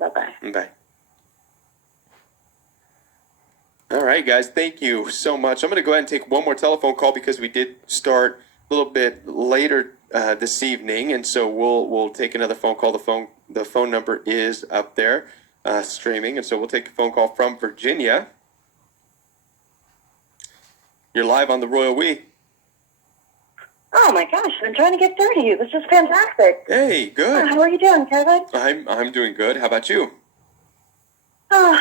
Bye-bye. Bye. All right, guys, thank you so much. I'm going to go ahead and take one more telephone call because we did start a little bit later this evening, and so we'll take another phone call. The phone number is up there streaming, and so we'll take a phone call from Virginia. You're live on the Royal We. Oh my gosh, I've been trying to get through to you. This is fantastic. Hey, good. How are you doing, Kevin? I'm doing good. How about you? Well,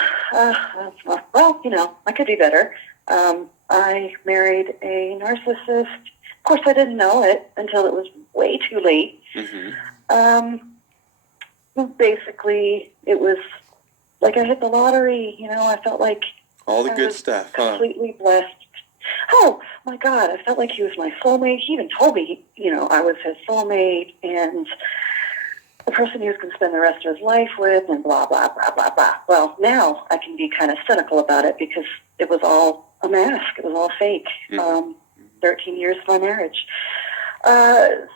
I could be better. I married a narcissist. Of course, I didn't know it until it was way too late. Basically, it was like I hit the lottery. I felt like all the good stuff, completely blessed. Oh, my God, I felt like he was my soulmate. He even told me, I was his soulmate and the person he was going to spend the rest of his life with and blah, blah, blah, blah, blah. Well, now I can be kind of cynical about it because it was all a mask. It was all fake. 13 years of my marriage.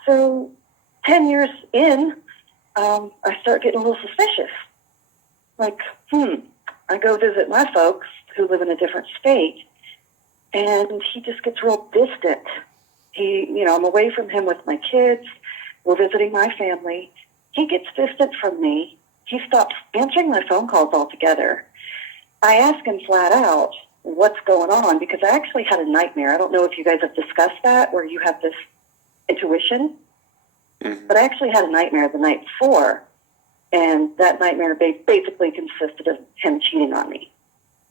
So 10 years in, I start getting a little suspicious. Like, I go visit my folks who live in a different state, and he just gets real distant. I'm away from him with my kids. We're visiting my family. He gets distant from me. He stops answering my phone calls altogether. I ask him flat out what's going on because I actually had a nightmare. I don't know if you guys have discussed that, where you have this intuition. But I actually had a nightmare the night before, and that nightmare basically consisted of him cheating on me.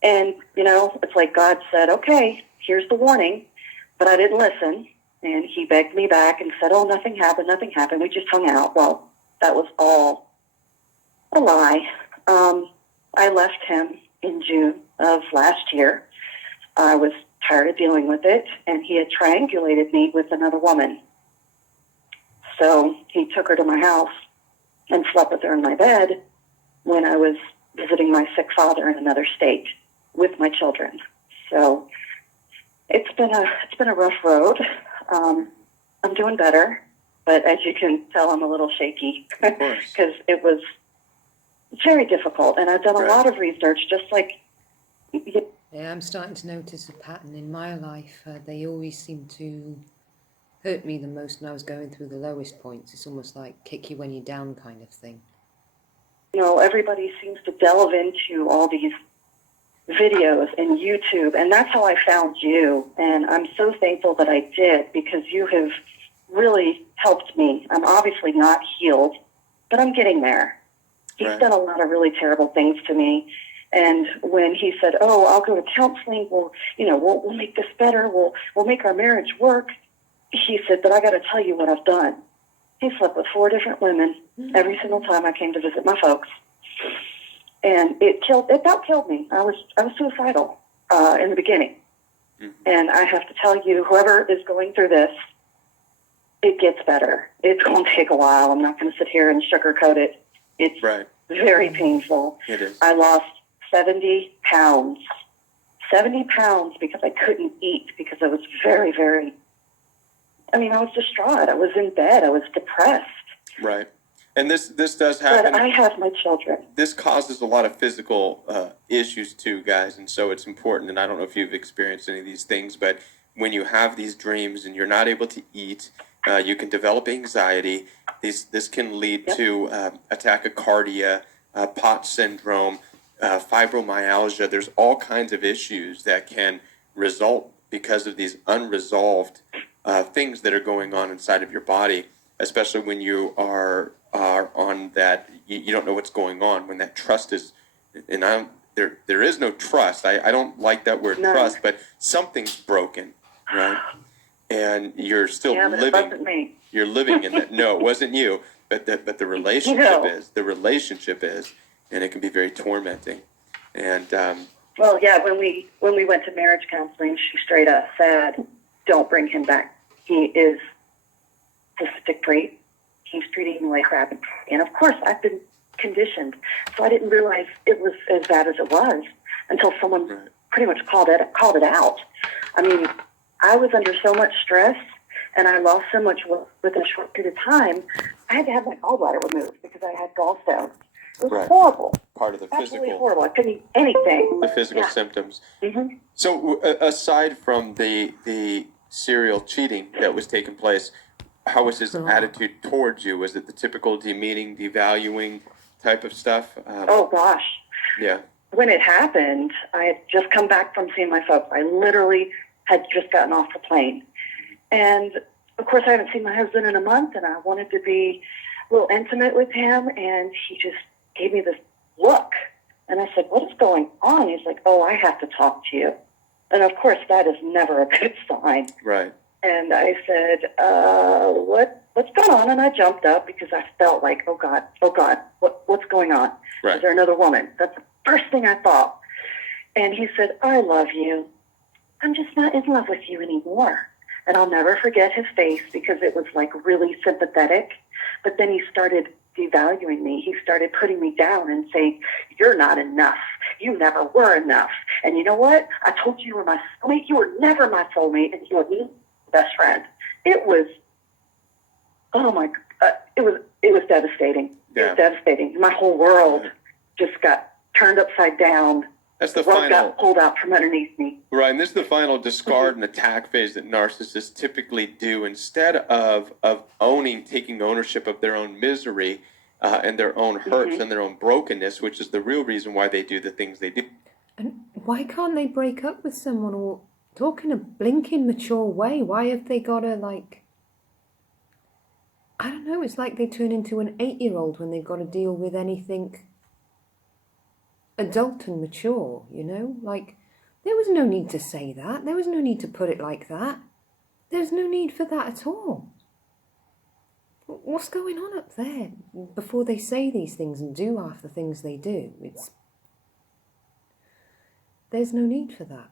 And, it's like God said, okay, here's the warning, but I didn't listen. And he begged me back and said, oh, nothing happened. We just hung out. Well, that was all a lie. I left him in June of last year. I was tired of dealing with it, and he had triangulated me with another woman. So he took her to my house and slept with her in my bed when I was visiting my sick father in another state with my children. So it's been a rough road. I'm doing better, but as you can tell, I'm a little shaky because it was very difficult. And I've done a lot of research, just like. Yeah, I'm starting to notice a pattern in my life. They always seem to hurt me the most when I was going through the lowest points. It's almost like kick you when you're down kind of thing. Everybody seems to delve into all these videos and YouTube, and that's how I found you. And I'm so thankful that I did because you have really helped me. I'm obviously not healed, but I'm getting there. He's done a lot of really terrible things to me. And when he said, oh, I'll go to counseling, we'll make this better, we'll make our marriage work, he said, but I got to tell you what I've done. He slept with 4 different women every single time I came to visit my folks. And it about killed me. I was suicidal in the beginning. And I have to tell you, whoever is going through this, it gets better. It's going to take a while. I'm not going to sit here and sugarcoat it. It's very painful. It is. I lost 70 pounds. 70 pounds because I couldn't eat because I was very, very, I was distraught. I was in bed. I was depressed. Right. And this does happen. But I have my children. This causes a lot of physical issues too, guys, and so it's important. And I don't know if you've experienced any of these things, but when you have these dreams and you're not able to eat, you can develop anxiety. This can lead to tachycardia, POTS syndrome, fibromyalgia. There's all kinds of issues that can result because of these unresolved things that are going on inside of your body, especially when you are on that, you don't know what's going on, when that trust is, and there is no trust. I don't like that word trust, but something's broken, right? And you're still living. It wasn't me. You're living in that. No, it wasn't you, but the relationship is. The relationship is, and it can be very tormenting. And well, yeah, when we went to marriage counseling, she straight up said, "Don't bring him back. He is stick free. He's treating me like crap." And of course, I've been conditioned, so I didn't realize it was as bad as it was until someone pretty much called it out. I was under so much stress, and I lost so much within a short period of time. I had to have my gallbladder removed because I had gallstones. It was Right. horrible. Part of the Absolutely physical, horrible. I couldn't eat anything. the physical Yeah. symptoms. Mm-hmm. So aside from the serial cheating that was taking place, how was his attitude towards you? Was it the typical demeaning, devaluing type of stuff? Oh, gosh. Yeah. When it happened, I had just come back from seeing my folks. I literally had just gotten off the plane. And, of course, I haven't seen my husband in a month, and I wanted to be a little intimate with him, and he just gave me this look. And I said, what is going on? He's like, oh, I have to talk to you. And, of course, that is never a good sign. Right. And I said, what's going on? And I jumped up because I felt like, oh, God, what's going on? Right. Is there another woman? That's the first thing I thought. And he said, I love you. I'm just not in love with you anymore. And I'll never forget his face because it was like really sympathetic. But then he started devaluing me. He started putting me down and saying, you're not enough. You never were enough. And you know what? I told you were my soulmate. You were never my soulmate. And you were me, best friend. It was, oh my, it was devastating. Yeah. It was devastating. My whole world just got turned upside down. That's the rug final. got pulled out from underneath me. Right, and this is the final discard and attack phase that narcissists typically do. Instead of taking ownership of their own misery and their own hurts and their own brokenness, which is the real reason why they do the things they do. And why can't they break up with someone or talk in a blinking mature way? Why have they got to, like, I don't know, it's like they turn into an 8-year-old when they've got to deal with anything adult and mature, you know? Like, there was no need to say that. There was no need to put it like that. There's no need for that at all. What's going on up there before they say these things and do half the things they do? There's no need for that.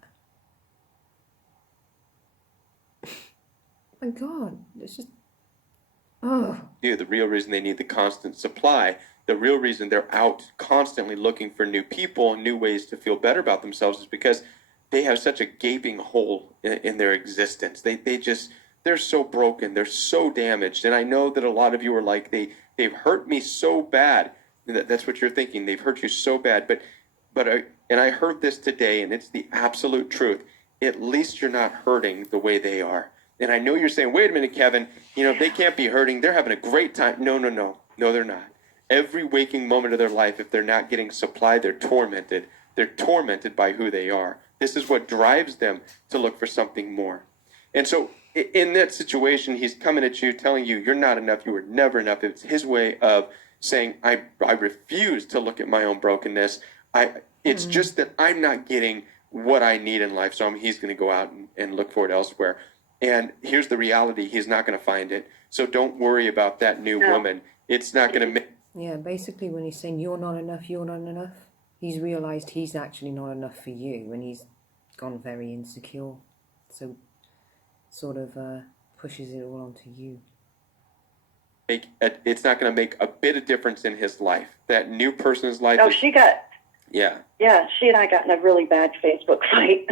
My God, it's just, oh. The real reason they need the constant supply, the real reason they're out constantly looking for new people and new ways to feel better about themselves is because they have such a gaping hole in their existence. They're so broken, they're so damaged. And I know that a lot of you are like, they've hurt me so bad. That's what you're thinking. They've hurt you so bad. And I heard this today, and it's the absolute truth. At least you're not hurting the way they are. And I know you're saying, wait a minute, Kevin, they can't be hurting. They're having a great time. No, they're not. Every waking moment of their life, if they're not getting supply, they're tormented. They're tormented by who they are. This is what drives them to look for something more. And so in that situation, he's coming at you, telling you, you're not enough. You were never enough. It's his way of saying, I refuse to look at my own brokenness. It's just that I'm not getting what I need in life. So he's going to go out and look for it elsewhere. And here's the reality. He's not going to find it. So don't worry about that new woman. It's not going to make... Yeah, basically when he's saying you're not enough, he's realised he's actually not enough for you and he's gone very insecure. So sort of pushes it all onto you. It's not going to make a bit of difference in his life. That new person's life... she got... Yeah. Yeah, she and I got in a really bad Facebook fight.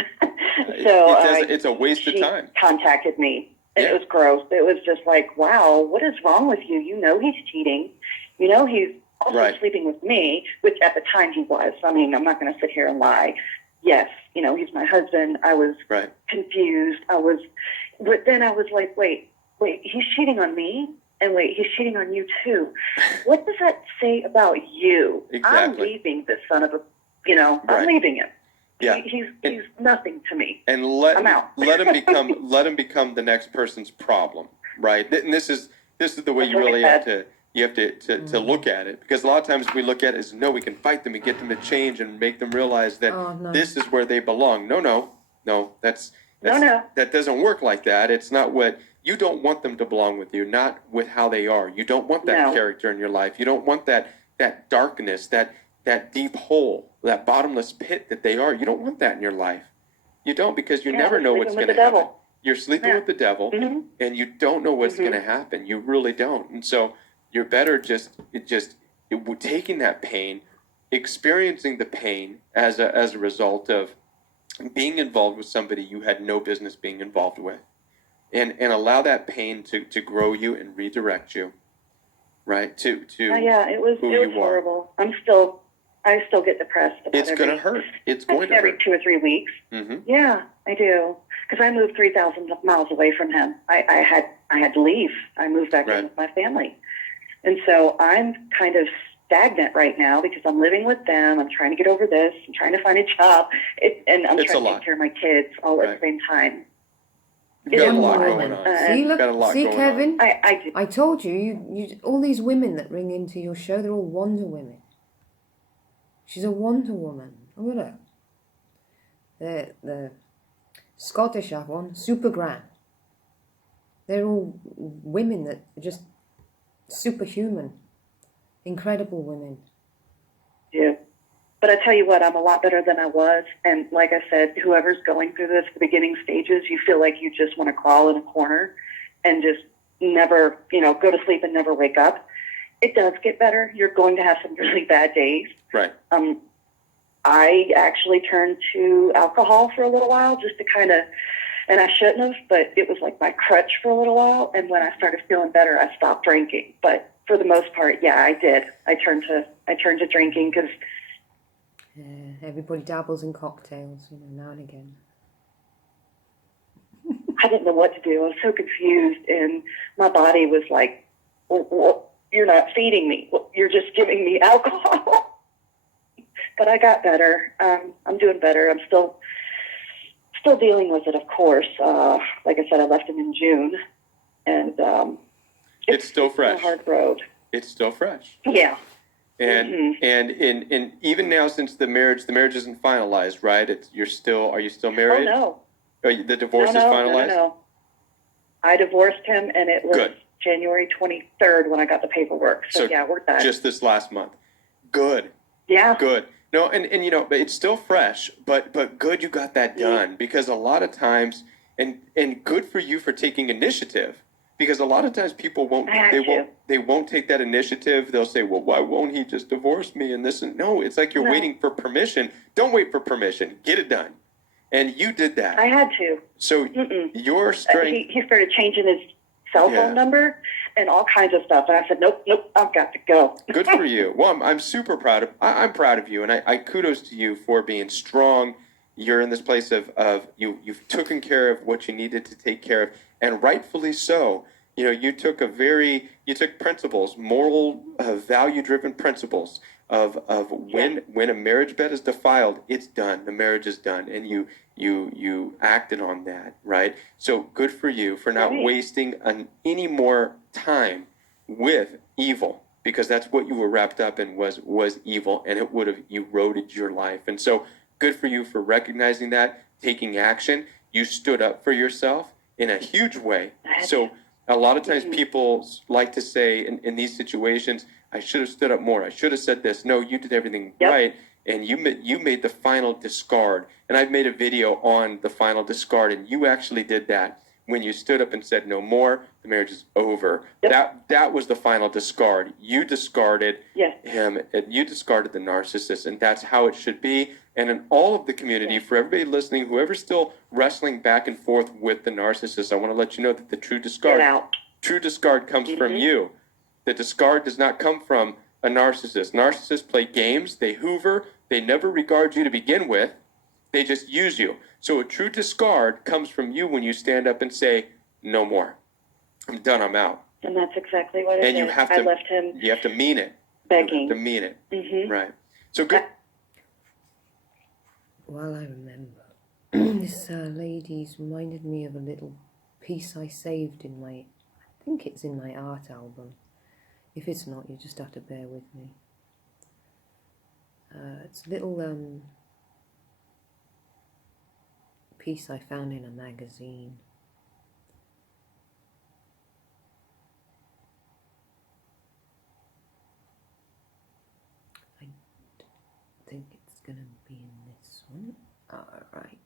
It's a waste of time. She contacted me. It was gross. It was just like, wow, what is wrong with you? You know he's cheating. You know he's also sleeping with me, which at the time he was. I mean, I'm not going to sit here and lie. Yes, he's my husband. I was confused. But then I was like, wait, he's cheating on me? And wait, he's cheating on you too. What does that say about you? Exactly. I'm leaving this son of a, I'm leaving him. Yeah. He's nothing to me. And I'm out. let him become the next person's problem, right? And this is the way you really have to look at it, because a lot of times we look at it as, no, we can fight them and get them to change and make them realize that this is where they belong. No, that doesn't work like that. It's not what you don't want them to belong with you, not with how they are. You don't want that character in your life. You don't want that darkness, that deep hole, that bottomless pit that they are. You don't want that in your life. You don't, because you never know what's going to happen. You're sleeping with the devil, and you don't know what's going to happen. You really don't. And so you're better just taking that pain, experiencing the pain as a result of being involved with somebody you had no business being involved with, and allow that pain to grow you and redirect you. right? To Yeah, it was who it was you are. horrible. I still get depressed about It's going to hurt. It's going to every hurt. 2 or 3 weeks. Mm-hmm. Yeah, I do. Because I moved 3,000 miles away from him. I had to leave. I moved back in with my family. And so I'm kind of stagnant right now because I'm living with them. I'm trying to get over this. I'm trying to find a job. And I'm trying to take care of my kids all at the same time. You've got a lot going on. See, look, got a lot see, going Kevin. on. I told you, you, all these women that ring into your show, they're all Wonder Women. She's a Wonder Woman. Look at her. The Scottish have one, super grand. They're all women that are just superhuman, incredible women. Yeah. But I tell you what, I'm a lot better than I was. And like I said, whoever's going through this, the beginning stages, you feel like you just want to crawl in a corner and just never, go to sleep and never wake up. It does get better. You're going to have some really bad days. Right. I actually turned to alcohol for a little while just to kind of, and I shouldn't have, but it was like my crutch for a little while. And when I started feeling better, I stopped drinking. But for the most part, yeah, I did. I turned to drinking because everybody dabbles in cocktails, now and again. I didn't know what to do. I was so confused, and my body was like, well, "You're not feeding me. Well, you're just giving me alcohol." But I got better. I'm doing better. I'm still dealing with it, of course. Like I said, I left him in June, and it's still fresh. It's a hard road. It's still fresh. Yeah. And and even now, since the marriage isn't finalized, right? Are you still married? Oh no. The divorce is finalized? No. I divorced him, and it was Good. January 23rd when I got the paperwork. So yeah, we're done. Just this last month. Good. Yeah. Good. No, and it's still fresh, but good you got that done, because a lot of times, and good for you for taking initiative, because a lot of times people won't take that initiative. They'll say, well, why won't he just divorce me and this? And no, it's like you're waiting for permission. Don't wait for permission. Get it done. And you did that. I had to. So your strength. He started changing his cell phone number and all kinds of stuff. And I said, nope, I've got to go. Good for you. Well, I'm super proud of. I'm proud of you, and I kudos to you for being strong. You're in this place of you've taken care of what you needed to take care of, and rightfully so. You took principles, moral, value-driven principles of when a marriage bed is defiled, it's done. The marriage is done, and you acted on that, right? So good for you for not wasting any more time with evil, because that's what you were wrapped up in was evil, and it would have eroded your life. And so good for you for recognizing that, taking action. You stood up for yourself in a huge way. So a lot of times people like to say in these situations, I should have stood up more. I should have said this. No, you did everything right. And you made the final discard. And I've made a video on the final discard, and you actually did that. When you stood up and said no more, the marriage is over. That was the final discard. You discarded him, and you discarded the narcissist, and that's how it should be. And in all of the community, for everybody listening, whoever's still wrestling back and forth with the narcissist, I want to let you know that the true discard comes from you. The discard does not come from a narcissist. Narcissists play games. They hoover. They never regard you to begin with. They just use you. So a true discard comes from you when you stand up and say, no more. I'm done. I'm out. And that's exactly what it is. And you have to, I left him. You have to mean it. Begging. You have to mean it. Mm-hmm. Right. So good. Well, I remember this lady's reminded me of a little piece I saved in I think it's in my art album. If it's not, you just have to bear with me. It's a little piece I found in a magazine. I think it's going to be in this one. Alright.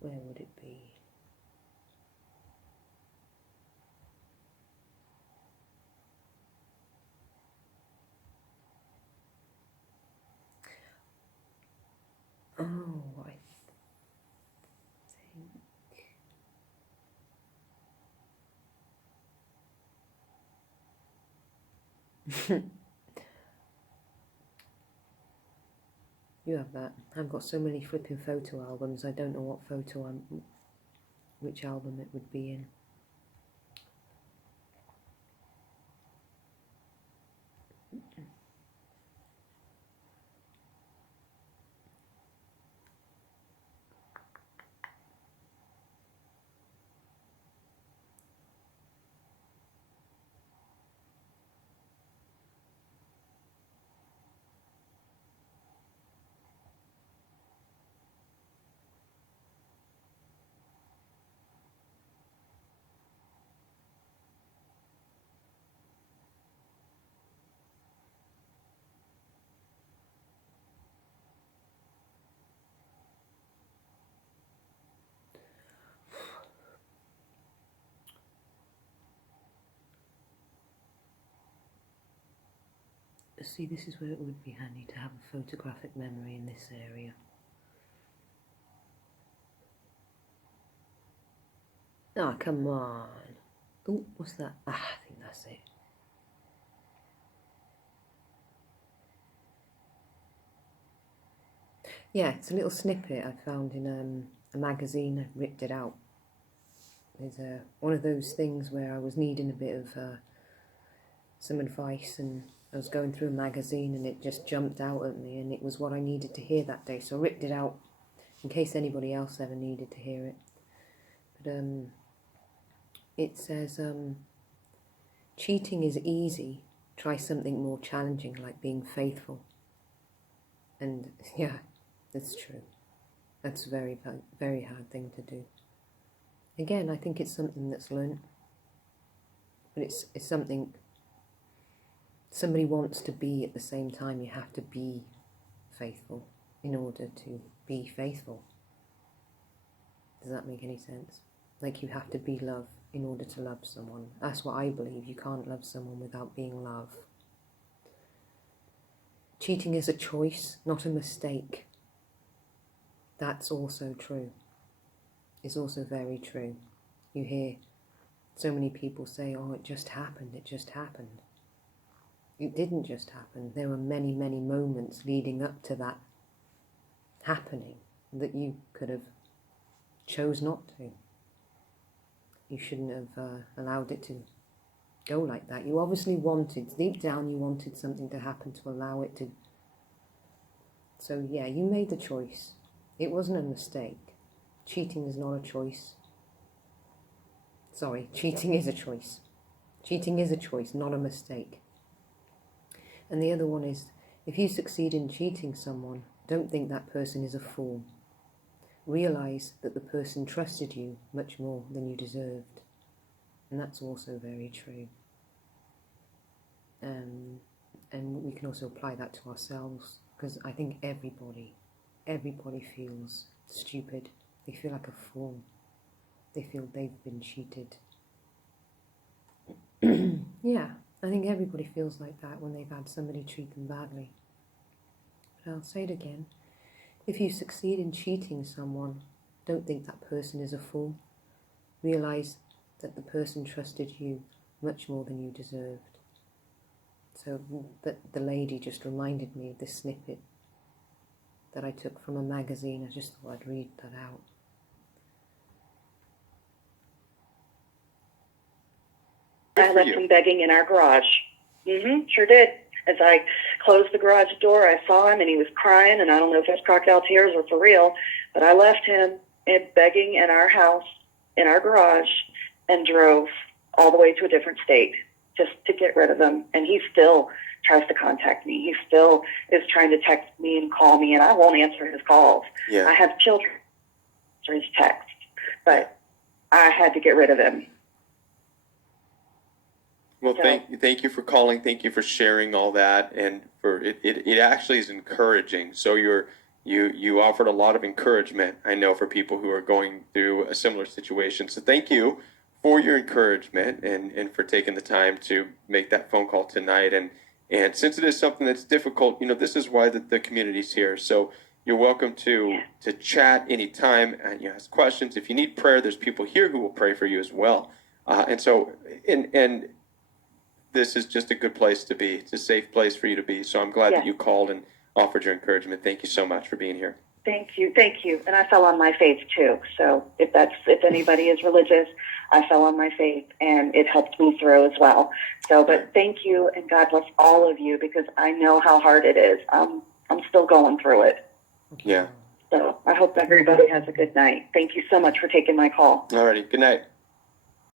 Where would it be? Oh, You have that. I've got so many flipping photo albums, I don't know which album it would be in. See, this is where it would be handy to have a photographic memory in this area. Ah, come on. Oh, what's that? Ah, I think that's it. Yeah, it's a little snippet I found in a magazine. I ripped it out. It's one of those things where I was needing a bit of some advice, and I was going through a magazine and it just jumped out at me, and it was what I needed to hear that day, so I ripped it out in case anybody else ever needed to hear it. But it says, cheating is easy, try something more challenging like being faithful. And yeah, that's true. That's a very, very hard thing to do. Again, I think it's something that's learnt, but it's something somebody wants to be at the same time. You have to be faithful in order to be faithful. Does that make any sense? Like, you have to be love in order to love someone. That's what I believe. You can't love someone without being love. Cheating is a choice, not a mistake. That's also true. It's also very true. You hear so many people say, oh, it just happened, it just happened. It didn't just happen. There were many, many moments leading up to that happening that you could have chose not to. You shouldn't have allowed it to go like that. You obviously wanted, deep down you wanted something to happen to allow it to. So yeah, you made the choice. It wasn't a mistake. Cheating is not a choice. Sorry, cheating is a choice. Cheating is a choice, not a mistake. And the other one is, if you succeed in cheating someone, don't think that person is a fool. Realise that the person trusted you much more than you deserved. And that's also very true. And we can also apply that to ourselves, because I think everybody feels stupid. They feel like a fool. They feel they've been cheated. Yeah, I think everybody feels like that when they've had somebody treat them badly. But I'll say it again. If you succeed in cheating someone, don't think that person is a fool. Realise that the person trusted you much more than you deserved. So the lady just reminded me of this snippet that I took from a magazine. I just thought I'd read that out. I left him begging in our garage. Sure did. As I closed the garage door, I saw him, and he was crying, and I don't know if it was crocodile tears or for real, but I left him begging in our house, in our garage, and drove all the way to a different state just to get rid of him. And he still tries to contact me. He still is trying to text me and call me, and I won't answer his calls. Yeah. I have children for his text, but I had to get rid of him. Well, thank you for calling. Thank you for sharing all that, and for it actually is encouraging. So you offered a lot of encouragement, I know, for people who are going through a similar situation. So thank you for your encouragement and for taking the time to make that phone call tonight. And since it is something that's difficult, this is why the community's here. So you're welcome to chat anytime and you ask questions. If you need prayer, there's people here who will pray for you as well. And this is just a good place to be. It's a safe place for you to be. So I'm glad Yes. that you called and offered your encouragement. Thank you so much for being here. Thank you. And I fell on my faith too. So if anybody is religious, I fell on my faith and it helped me through as well. So, but thank you and God bless all of you because I know how hard it is. I'm still going through it. Yeah. So I hope everybody has a good night. Thank you so much for taking my call. Alrighty. Good night.